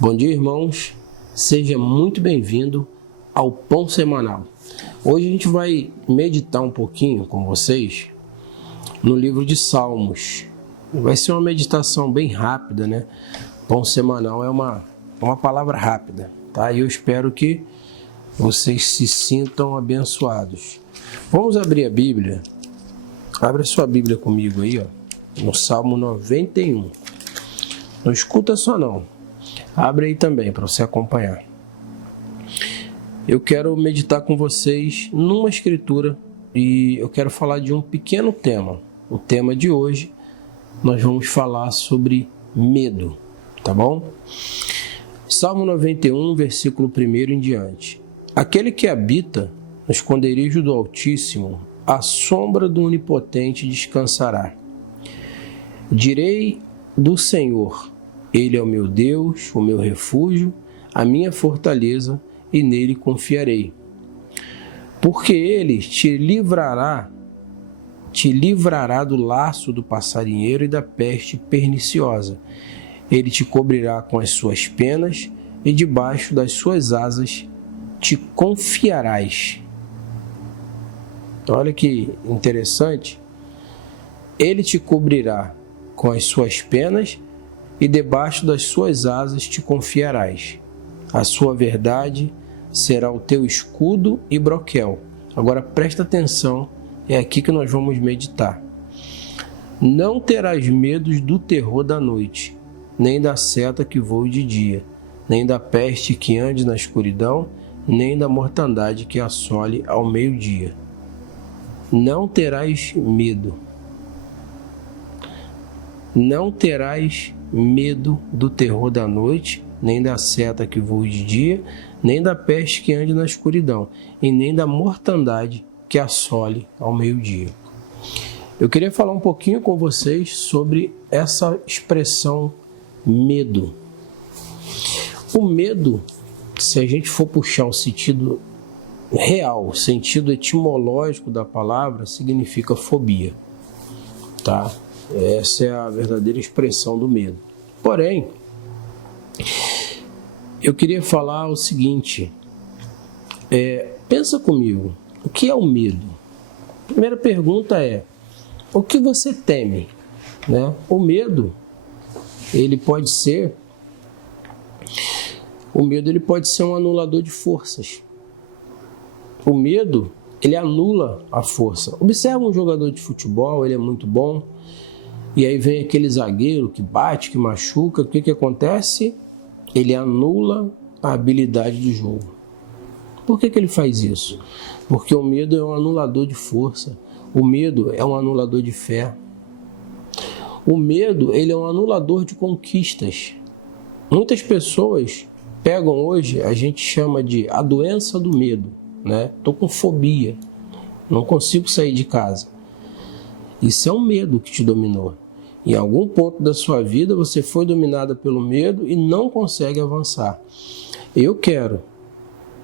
Bom dia, irmãos. Seja muito bem-vindo ao Pão Semanal. Hoje a gente vai meditar um pouquinho com vocês no livro de Salmos. Vai ser uma meditação bem rápida, né? Pão Semanal é uma palavra rápida, tá? E eu espero que vocês se sintam abençoados. Vamos abrir a Bíblia. Abre a sua Bíblia comigo aí, ó, no Salmo 91. Não escuta só não. Abre aí também para você acompanhar. Eu quero meditar com vocês numa escritura e eu quero falar de um pequeno tema. O tema de hoje, nós vamos falar sobre medo, tá bom? Salmo 91, versículo 1 em diante. Aquele que habita no esconderijo do Altíssimo, à sombra do Onipotente descansará. Direi do Senhor: Ele é o meu Deus, o meu refúgio, a minha fortaleza, e nele confiarei. Porque ele te livrará do laço do passarinheiro e da peste perniciosa. Ele te cobrirá com as suas penas e debaixo das suas asas te confiarás. Olha que interessante. Ele te cobrirá com as suas penas e debaixo das suas asas te confiarás. A sua verdade será o teu escudo e broquel. Agora presta atenção, é aqui que nós vamos meditar. Não terás medo do terror da noite, nem da seta que voe de dia, nem da peste que ande na escuridão, nem da mortandade que assole ao meio-dia. Não terás medo. Não terás medo do terror da noite, nem da seta que voe de dia, nem da peste que ande na escuridão, e nem da mortandade que assole ao meio-dia. Eu queria falar um pouquinho com vocês sobre essa expressão medo. O medo, se a gente for puxar o sentido real, o sentido etimológico da palavra, significa fobia, tá? Essa é a verdadeira expressão do medo. Porém, eu queria falar o seguinte, pensa comigo, o que é o medo? A primeira pergunta é, o que você teme? Né? O medo, ele pode ser um anulador de forças. O medo, ele anula a força. Observa um jogador de futebol, ele é muito bom, e aí vem aquele zagueiro que bate, que machuca, o que acontece? Ele anula a habilidade do jogo. Por que ele faz isso? Porque o medo é um anulador de força. O medo é um anulador de fé. O medo, ele é um anulador de conquistas. Muitas pessoas pegam hoje, a gente chama de a doença do medo, né? Estou com fobia, não consigo sair de casa. Isso é um medo que te dominou. Em algum ponto da sua vida você foi dominada pelo medo e não consegue avançar. Eu quero,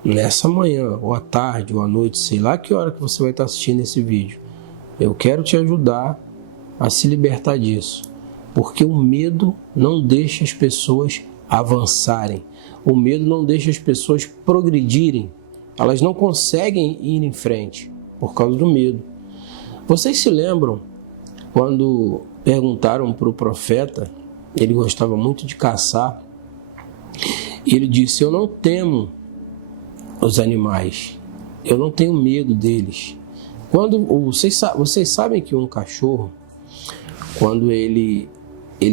nessa manhã, ou à tarde, ou à noite, sei lá que hora que você vai estar assistindo esse vídeo, eu quero te ajudar a se libertar disso. Porque o medo não deixa as pessoas avançarem. O medo não deixa as pessoas progredirem. Elas não conseguem ir em frente por causa do medo. Vocês se lembram quando perguntaram para o profeta, ele gostava muito de caçar, e ele disse: eu não temo os animais, eu não tenho medo deles. Vocês sabem que um cachorro, quando ele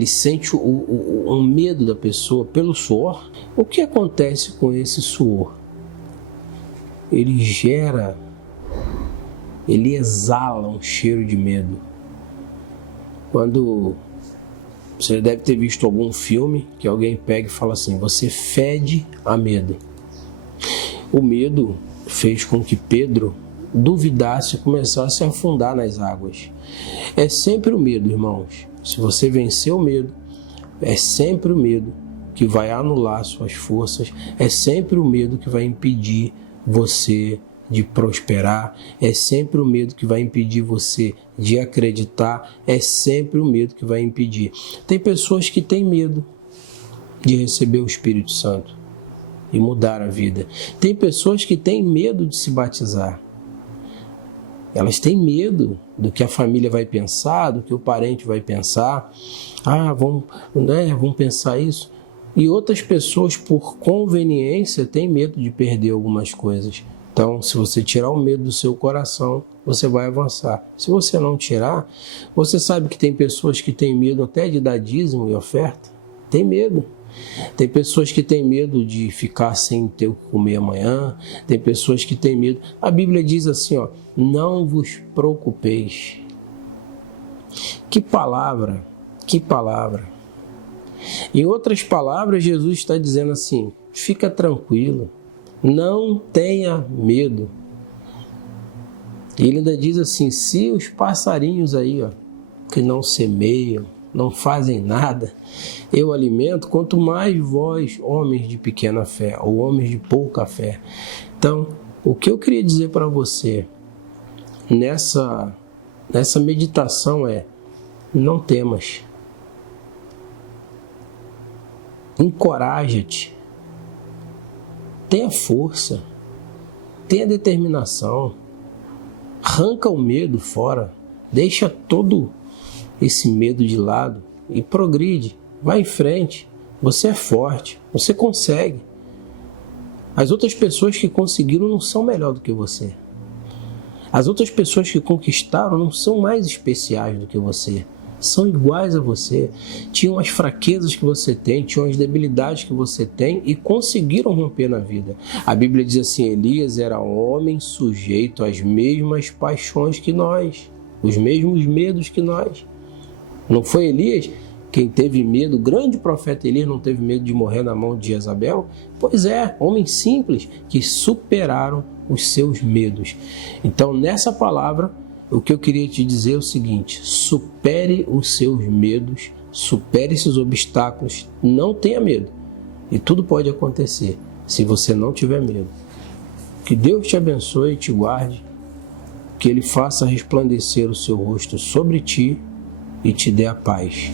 sente um medo da pessoa pelo suor, o que acontece com esse suor? Ele exala um cheiro de medo. Quando você deve ter visto algum filme que alguém pega e fala assim: você fede a medo. O medo fez com que Pedro duvidasse e começasse a afundar nas águas. É sempre o medo, irmãos. Se você vencer o medo, é sempre o medo que vai anular suas forças, é sempre o medo que vai impedir você de prosperar, é sempre o medo que vai impedir você de acreditar, é sempre o medo que vai impedir. Tem pessoas que têm medo de receber o Espírito Santo e mudar a vida. Tem pessoas que têm medo de se batizar. Elas têm medo do que a família vai pensar, do que o parente vai pensar. Vão pensar isso. E outras pessoas, por conveniência, têm medo de perder algumas coisas. Então, se você tirar o medo do seu coração, você vai avançar. Se você não tirar, você sabe que tem pessoas que têm medo até de dar dízimo e oferta. Tem medo. Tem pessoas que têm medo de ficar sem ter o que comer amanhã. Tem pessoas que têm medo. A Bíblia diz assim, não vos preocupeis. Que palavra, que palavra. Em outras palavras, Jesus está dizendo assim, fica tranquilo, não tenha medo. E ele ainda diz assim, se os passarinhos aí, que não semeiam, não fazem nada, eu alimento, quanto mais vós, homens de pequena fé, ou homens de pouca fé. Então, o que eu queria dizer para você nessa meditação é, não temas. Encoraja-te. Tenha força. Tenha determinação. Arranca o medo fora. Deixa todo esse medo de lado e progride, vai em frente, você é forte, você consegue. As outras pessoas que conseguiram não são melhor do que você. As outras pessoas que conquistaram não são mais especiais do que você, são iguais a você, tinham as fraquezas que você tem, tinham as debilidades que você tem e conseguiram romper na vida. A Bíblia diz assim, Elias era homem sujeito às mesmas paixões que nós, os mesmos medos que nós. Não foi Elias quem teve medo, o grande profeta Elias não teve medo de morrer na mão de Jezabel? Pois é, homens simples que superaram os seus medos. Então, nessa palavra, o que eu queria te dizer é o seguinte, supere os seus medos, supere esses obstáculos, não tenha medo. E tudo pode acontecer se você não tiver medo. Que Deus te abençoe e te guarde, que Ele faça resplandecer o seu rosto sobre ti e te dê a paz.